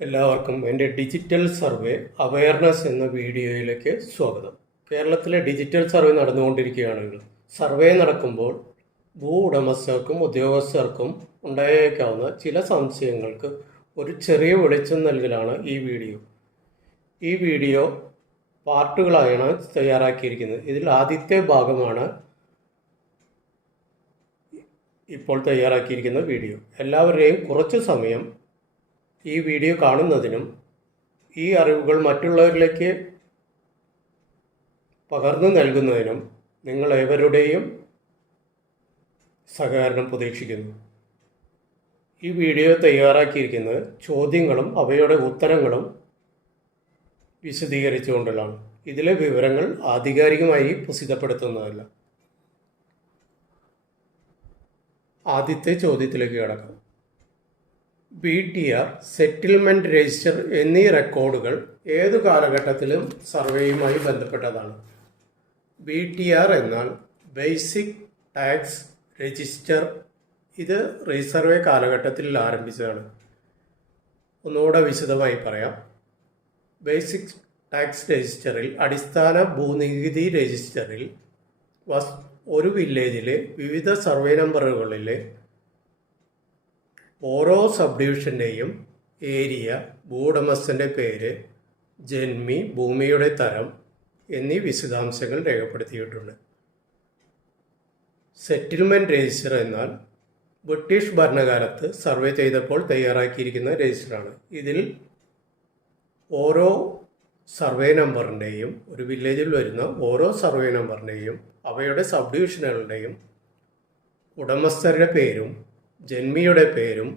എല്ലാവർക്കും എൻ്റെ digital survey awareness എന്ന വീഡിയോയിലേക്ക് സ്വാഗതം. കേരളത്തിലെ ഡിജിറ്റൽ സർവേ നടന്നുകൊണ്ടിരിക്കുകയാണെങ്കിൽ സർവേ നടക്കുമ്പോൾ ഭൂ ഉടമസ്ഥർക്കും ഉദ്യോഗസ്ഥർക്കും ഉണ്ടായേക്കാവുന്ന ചില സംശയങ്ങൾക്ക് ഒരു ചെറിയ വെളിച്ചം നൽകലാണ് ഈ വീഡിയോ പാർട്ടുകളായാണ് തയ്യാറാക്കിയിരിക്കുന്നത്. ഇതിൽ ആദ്യത്തെ ഭാഗമാണ് ഇപ്പോൾ തയ്യാറാക്കിയിരിക്കുന്ന വീഡിയോ. എല്ലാവരുടെയും കുറച്ച് സമയം ഈ വീഡിയോ കാണുന്നതിനും ഈ അറിവുകൾ മറ്റുള്ളവരിലേക്ക് പകർന്നു നൽകുന്നതിനും നിങ്ങളേവരുടെയും സഹകരണം പ്രതീക്ഷിക്കുന്നു. ഈ വീഡിയോ തയ്യാറാക്കിയിരിക്കുന്നത് ചോദ്യങ്ങളും അവയുടെ ഉത്തരങ്ങളും വിശദീകരിച്ചുകൊണ്ടുള്ളതാണ്. ഇതിലെ വിവരങ്ങൾ ആധികാരികമായി പ്രസിദ്ധപ്പെടുത്തുന്നതല്ല. ആദ്യത്തെ ചോദ്യത്തിലേക്ക് കടക്കാം. BTR, സെറ്റിൽമെൻറ്റ് രജിസ്റ്റർ എന്നീ റെക്കോർഡുകൾ ഏതു കാലഘട്ടത്തിലും സർവേയുമായി ബന്ധപ്പെട്ടതാണ്. BTR എന്നാൽ ബേസിക് ടാക്സ് രജിസ്റ്റർ. ഇത് റീസർവേ കാലഘട്ടത്തിൽ ആരംഭിച്ചതാണ്. ഒന്നുകൂടെ വിശദമായി പറയാം. ബേസിക് ടാക്സ് രജിസ്റ്ററിൽ, അടിസ്ഥാന ഭൂനികുതി രജിസ്റ്ററിൽ ഒരു വില്ലേജിലെ വിവിധ സർവേ നമ്പറുകളിലെ ഓരോ സബ് ഡിവിഷൻ്റെയും ഏരിയ, ഭൂവുടമസ്ഥൻ്റെ പേര്, ജന്മി, ഭൂമിയുടെ തരം എന്നീ വിശദാംശങ്ങൾ രേഖപ്പെടുത്തിയിട്ടുണ്ട്. സെറ്റിൽമെൻറ്റ് രജിസ്റ്റർ എന്നാൽ ബ്രിട്ടീഷ് ഭരണകാലത്ത് സർവേ ചെയ്തപ്പോൾ തയ്യാറാക്കിയിരിക്കുന്ന രജിസ്റ്ററാണ്. ഇതിൽ ഓരോ സർവേ നമ്പറിൻ്റെയും, ഒരു വില്ലേജിൽ വരുന്ന ഓരോ സർവേ നമ്പറിൻ്റെയും അവയുടെ സബ് ഡിവിഷനുകളുടെയും ഉടമസ്ഥരുടെ പേരും ജന്മിയുടെ പേരും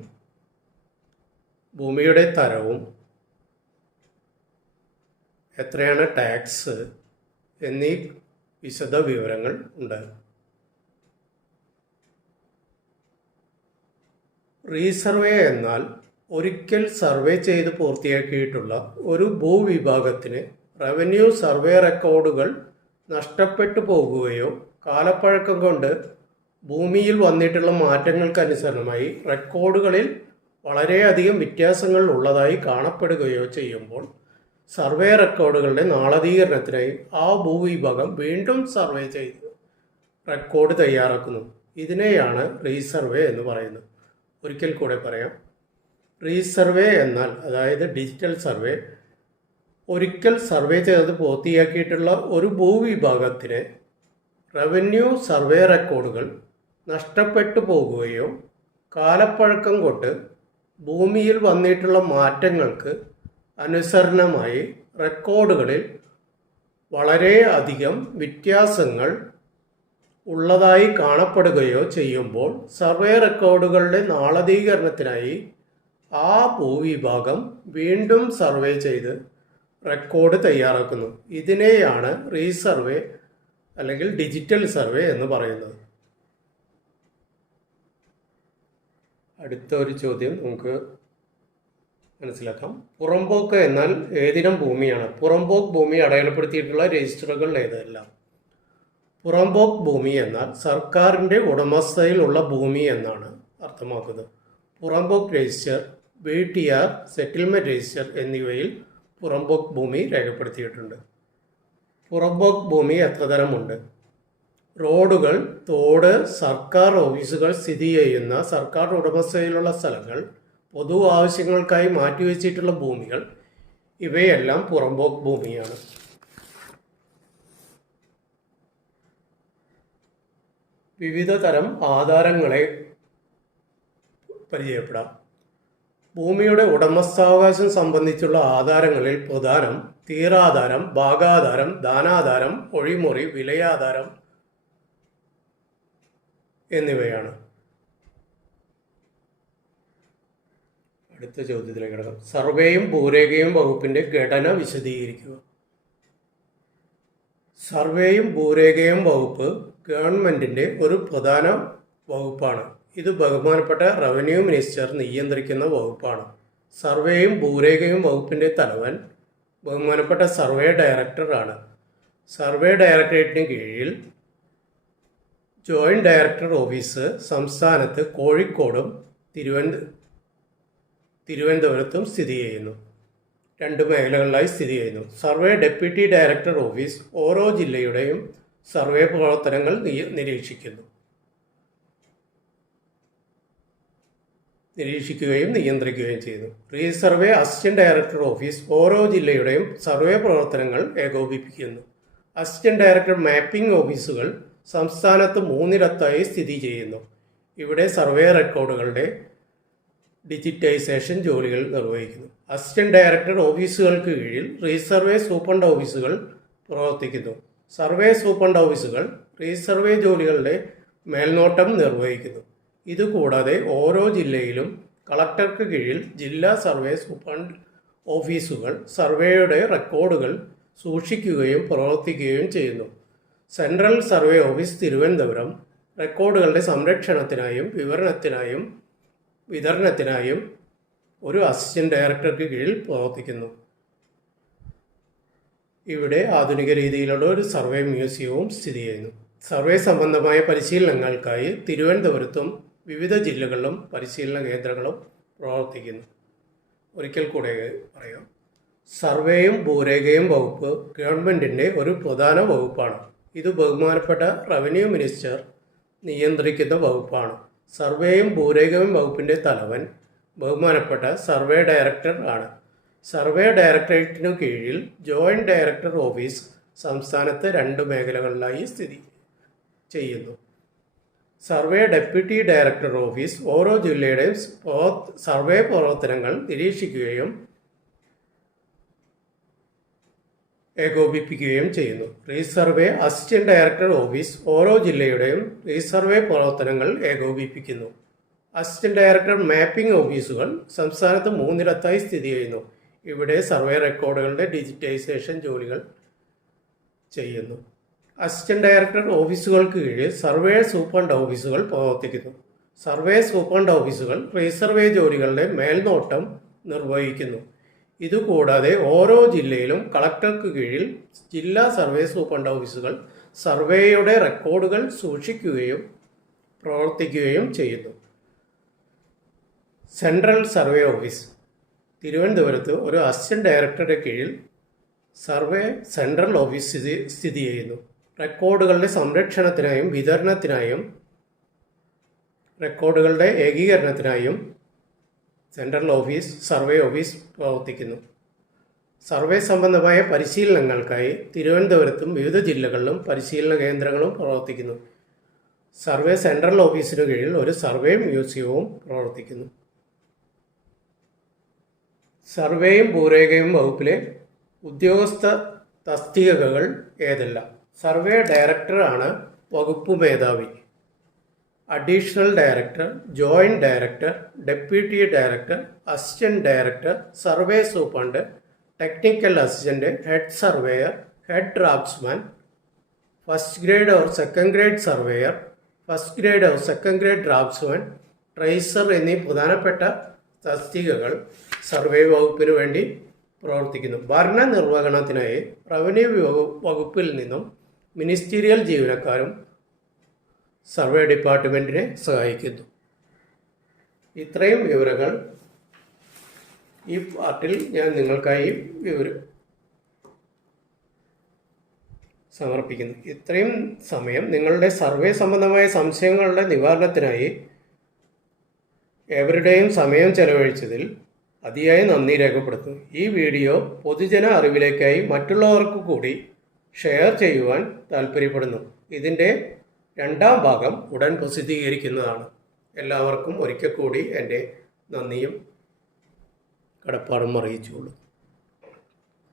ഭൂമിയുടെ തരവും എത്രയാണ് ടാക്സ് എന്നീ വിശദ വിവരങ്ങൾ ഉണ്ട്. റീസർവേ എന്നാൽ ഒരിക്കൽ സർവേ ചെയ്ത് പൂർത്തിയാക്കിയിട്ടുള്ള ഒരു ഭൂവിഭാഗത്തിന് റവന്യൂ സർവേ റെക്കോർഡുകൾ നഷ്ടപ്പെട്ടു പോകുകയോ കാലപ്പഴക്കം കൊണ്ട് ഭൂമിയിൽ വന്നിട്ടുള്ള മാറ്റങ്ങൾക്കനുസരണമായി റെക്കോർഡുകളിൽ വളരെയധികം വ്യത്യാസങ്ങൾ ഉള്ളതായി കാണപ്പെടുകയോ ചെയ്യുമ്പോൾ സർവേ റെക്കോർഡുകളുടെ നാളധീകരണത്തിനായി ആ ഭൂവിഭാഗം വീണ്ടും സർവേ ചെയ്ത് റെക്കോർഡ് തയ്യാറാക്കുന്നു. ഇതിനെയാണ് റീസർവേ എന്ന് പറയുന്നത്. ഒരിക്കൽ കൂടെ പറയാം. റീസർവേ എന്നാൽ, അതായത് ഡിജിറ്റൽ സർവേ, ഒരിക്കൽ സർവേ ചെയ്ത് പൂർത്തിയാക്കിയിട്ടുള്ള ഒരു ഭൂവിഭാഗത്തിന് റവന്യൂ സർവേ റെക്കോർഡുകൾ നഷ്ടപ്പെട്ടു പോകുകയോ കാലപ്പഴക്കം കൊണ്ട് ഭൂമിയിൽ വന്നിട്ടുള്ള മാറ്റങ്ങൾക്ക് അനുസരണമായി റെക്കോർഡുകളിൽ വളരെയധികം വ്യത്യാസങ്ങൾ ഉള്ളതായി കാണപ്പെടുകയോ ചെയ്യുമ്പോൾ സർവേ റെക്കോർഡുകളുടെ നാളധീകരണത്തിനായി ആ ഭൂവിഭാഗം വീണ്ടും സർവേ ചെയ്ത് റെക്കോർഡ് തയ്യാറാക്കുന്നു. ഇതിനെയാണ് റീസർവേ അല്ലെങ്കിൽ ഡിജിറ്റൽ സർവേ എന്ന് പറയുന്നത്. അടുത്ത ഒരു ചോദ്യം നമുക്ക് മനസ്സിലാക്കാം. പുറമ്പോക്ക് എന്നാൽ ഏതിനം ഭൂമിയാണ്? പുറമ്പോക്ക് ഭൂമി അടയാളപ്പെടുത്തിയിട്ടുള്ള രജിസ്റ്ററുകൾ ഏതെല്ലാം? പുറമ്പോക്ക് ഭൂമി എന്നാൽ സർക്കാരിൻ്റെ ഉടമസ്ഥതയിലുള്ള ഭൂമി എന്നാണ് അർത്ഥമാക്കുന്നത്. പുറമ്പോക്ക് രജിസ്റ്റർ, BTR, സെറ്റിൽമെൻറ്റ് രജിസ്റ്റർ എന്നിവയിൽ പുറമ്പോക്ക് ഭൂമി രേഖപ്പെടുത്തിയിട്ടുണ്ട്. പുറമ്പോക്ക് ഭൂമി എത്ര തരമുണ്ട്? റോഡുകൾ, തോട്, സർക്കാർ ഓഫീസുകൾ സ്ഥിതി ചെയ്യുന്ന സർക്കാർ ഉടമസ്ഥതയിലുള്ള സ്ഥലങ്ങൾ, പൊതു ആവശ്യങ്ങൾക്കായി മാറ്റിവെച്ചിട്ടുള്ള ഭൂമികൾ, ഇവയെല്ലാം പുറമ്പോക്ക് ഭൂമിയാണ്. വിവിധ തരം ആധാരങ്ങളെ പരിചയപ്പെടാം. ഭൂമിയുടെ ഉടമസ്ഥാവകാശം സംബന്ധിച്ചുള്ള ആധാരങ്ങളിൽ പ്രധാനം തീറാധാരം, ഭാഗാധാരം, ദാനാധാരം, ഒഴിമുറി, വിലയാധാരം എന്നിവയാണ്. അടുത്ത ചോദ്യത്തിലേക്ക് കിടക്കാം. സർവേയും ഭൂരേഖയും വകുപ്പിൻ്റെ ഘടന വിശദീകരിക്കുക. സർവേയും ഭൂരേഖയും വകുപ്പ് ഗവൺമെൻറ്റിൻ്റെ ഒരു പ്രധാന വകുപ്പാണ്. ഇത് ബഹുമാനപ്പെട്ട റവന്യൂ മിനിസ്റ്റർ നിയന്ത്രിക്കുന്ന വകുപ്പാണ്. സർവേയും ഭൂരേഖയും വകുപ്പിൻ്റെ തലവൻ ബഹുമാനപ്പെട്ട സർവേ ഡയറക്ടറാണ്. സർവേ ഡയറക്ടറേറ്റിന് കീഴിൽ ജോയിൻറ്റ് ഡയറക്ടർ ഓഫീസ് സംസ്ഥാനത്ത് കോഴിക്കോടും തിരുവനന്തപുരത്തും സ്ഥിതി ചെയ്യുന്നു. 2 മേഖലകളിലായി സ്ഥിതി ചെയ്യുന്നു. സർവേ ഡെപ്യൂട്ടി ഡയറക്ടർ ഓഫീസ് ഓരോ ജില്ലയുടെയും സർവേ പ്രവർത്തനങ്ങൾ നിരീക്ഷിക്കുകയും നിയന്ത്രിക്കുകയും ചെയ്യുന്നു. റീസർവേ അസിസ്റ്റന്റ് ഡയറക്ടർ ഓഫീസ് ഓരോ ജില്ലയുടെയും സർവേ പ്രവർത്തനങ്ങൾ ഏകോപിപ്പിക്കുന്നു. അസിസ്റ്റന്റ് ഡയറക്ടർ മാപ്പിംഗ് ഓഫീസുകൾ സംസ്ഥാനത്ത് 3 സ്ഥിതി ചെയ്യുന്നു. ഇവിടെ സർവേ റെക്കോർഡുകളുടെ ഡിജിറ്റൈസേഷൻ ജോലികൾ നിർവഹിക്കുന്നു. അസിസ്റ്റന്റ് ഡയറക്ടർ ഓഫീസുകൾക്ക് കീഴിൽ റീസർവേ സൂപ്രണ്ട് ഓഫീസുകൾ പ്രവർത്തിക്കുന്നു. സർവേ സൂപ്രണ്ട് ഓഫീസുകൾ റീസർവേ ജോലികളുടെ മേൽനോട്ടം നിർവഹിക്കുന്നു. ഇതുകൂടാതെ ഓരോ ജില്ലയിലും കളക്ടർക്ക് കീഴിൽ ജില്ലാ സർവേ സൂപ്രണ്ട് ഓഫീസുകൾ സർവേയുടെ റെക്കോർഡുകൾ സൂക്ഷിക്കുകയും പ്രവർത്തിക്കുകയും ചെയ്യുന്നു. സെൻട്രൽ സർവേ ഓഫീസ് തിരുവനന്തപുരം റെക്കോർഡുകളുടെ സംരക്ഷണത്തിനായും വിതരണത്തിനായും ഒരു അസിസ്റ്റന്റ് ഡയറക്ടർക്ക് കീഴിൽ പ്രവർത്തിക്കുന്നു. ഇവിടെ ആധുനിക രീതിയിലുള്ള ഒരു സർവേ മ്യൂസിയവും സ്ഥിതി ചെയ്യുന്നു. സർവേ സംബന്ധമായ പരിശീലനങ്ങൾക്കായി തിരുവനന്തപുരത്തും വിവിധ ജില്ലകളിലും പരിശീലന കേന്ദ്രങ്ങളും പ്രവർത്തിക്കുന്നു. ഒരിക്കൽ കൂടെ പറയാം. സർവേയും ഭൂരേഖയും വകുപ്പ് ഗവൺമെൻറ്റിൻ്റെ ഒരു പ്രധാന വകുപ്പാണ്. ഇത് ബഹുമാനപ്പെട്ട റവന്യൂ മിനിസ്റ്റർ നിയന്ത്രിക്കുന്ന വകുപ്പാണ്. സർവേയും ഭൂരേഖയും വകുപ്പിൻ്റെ തലവൻ ബഹുമാനപ്പെട്ട സർവേ ഡയറക്ടർ ആണ്. സർവേ ഡയറക്ടറേറ്റിനു കീഴിൽ ജോയിന്റ് ഡയറക്ടർ ഓഫീസ് സംസ്ഥാനത്ത് 2 മേഖലകളിലായി സ്ഥിതി ചെയ്യുന്നു. സർവേ ഡെപ്യൂട്ടി ഡയറക്ടർ ഓഫീസ് ഓരോ ജില്ലയുടെയും സർവേ പ്രവർത്തനങ്ങൾ നിരീക്ഷിക്കുകയും ഏകോപിപ്പിക്കുകയും ചെയ്യുന്നു. റീസർവേ അസിസ്റ്റന്റ് ഡയറക്ടർ ഓഫീസ് ഓരോ ജില്ലയുടെയും റീസർവേ പ്രവർത്തനങ്ങൾ ഏകോപിപ്പിക്കുന്നു. അസിസ്റ്റന്റ് ഡയറക്ടർ മാപ്പിംഗ് ഓഫീസുകൾ സംസ്ഥാനത്ത് 3 സ്ഥിതി ചെയ്യുന്നു. ഇവിടെ സർവേ റെക്കോർഡുകളുടെ ഡിജിറ്റൈസേഷൻ ജോലികൾ ചെയ്യുന്നു. അസിസ്റ്റന്റ് ഡയറക്ടർ ഓഫീസുകൾക്ക് കീഴിൽ സർവേ സൂപ്രണ്ട് ഓഫീസുകൾ പ്രവർത്തിക്കുന്നു. സർവേ സൂപ്രണ്ട് ഓഫീസുകൾ റീസർവേ ജോലികളുടെ മേൽനോട്ടം നിർവഹിക്കുന്നു. ഇതുകൂടാതെ ഓരോ ജില്ലയിലും കളക്ടർക്ക് കീഴിൽ ജില്ലാ സർവേ സൂപ്രണ്ട് ഓഫീസുകൾ സർവേയുടെ റെക്കോർഡുകൾ സൂക്ഷിക്കുകയും പ്രവർത്തിക്കുകയും ചെയ്യുന്നു. സെൻട്രൽ സർവേ ഓഫീസ് തിരുവനന്തപുരത്ത് ഒരു അസിസ്റ്റന്റ് ഡയറക്ടറുടെ കീഴിൽ സർവേ സെൻട്രൽ ഓഫീസ് സ്ഥിതി ചെയ്യുന്നു. റെക്കോർഡുകളുടെ സംരക്ഷണത്തിനായും വിതരണത്തിനായും റെക്കോർഡുകളുടെ ഏകീകരണത്തിനായും സെൻട്രൽ ഓഫീസ് സർവേ ഓഫീസ് പ്രവർത്തിക്കുന്നു. സർവേ സംബന്ധമായ പരിശീലനങ്ങൾക്കായി തിരുവനന്തപുരത്തും വിവിധ ജില്ലകളിലും പരിശീലന കേന്ദ്രങ്ങളും പ്രവർത്തിക്കുന്നു. സർവേ സെൻട്രൽ ഓഫീസിനു കീഴിൽ ഒരു സർവേ മ്യൂസിയവും പ്രവർത്തിക്കുന്നു. സർവേയും ഭൂരേഖയും വകുപ്പിലെ ഉദ്യോഗസ്ഥ തസ്തികകൾ ഏതെല്ലാം? സർവേ ഡയറക്ടർ ആണ് വകുപ്പ് മേധാവി. Additional director, joint director, deputy director, assistant director, survey superintendent, technical assistant, head surveyor, head draftsman, first grade or second grade surveyor, first grade or second grade draftsman, tracer എന്നീ പ്രധാനപ്പെട്ട തസ്തികകൾ survey വകുപ്പിനു വേണ്ടി പ്രവർത്തിക്കുന്നു. ഭരണനിർവഹണത്തിനായി revenue വകുപ്പിൽ നിന്നും ministerial ജീവനക്കാരും survey ഡിപ്പാർട്ട്മെൻറ്റിനെ സഹായിക്കുന്നു. ഇത്രയും വിവരങ്ങൾ ഈ പാർട്ടിൽ ഞാൻ നിങ്ങൾക്കായി സമർപ്പിക്കുന്നു. ഇത്രയും സമയം നിങ്ങളുടെ സർവേ സംബന്ധമായ സംശയങ്ങളുടെ നിവാരണത്തിനായി എവരുടെയും സമയം ചെലവഴിച്ചതിൽ അതിയായ നന്ദി രേഖപ്പെടുത്തുന്നു. ഈ വീഡിയോ പൊതുജന അറിവിലേക്കായി മറ്റുള്ളവർക്ക് കൂടി ഷെയർ ചെയ്യുവാൻ താല്പര്യപ്പെടുന്നു. ഇതിൻ്റെ 2ാം ഭാഗം ഉടൻ പ്രസിദ്ധീകരിക്കുന്നതാണ്. എല്ലാവർക്കും ഒരിക്കൽ കൂടി എൻ്റെ നന്ദിയും കടപ്പാടും അറിയിച്ചുകൊള്ളുന്നു.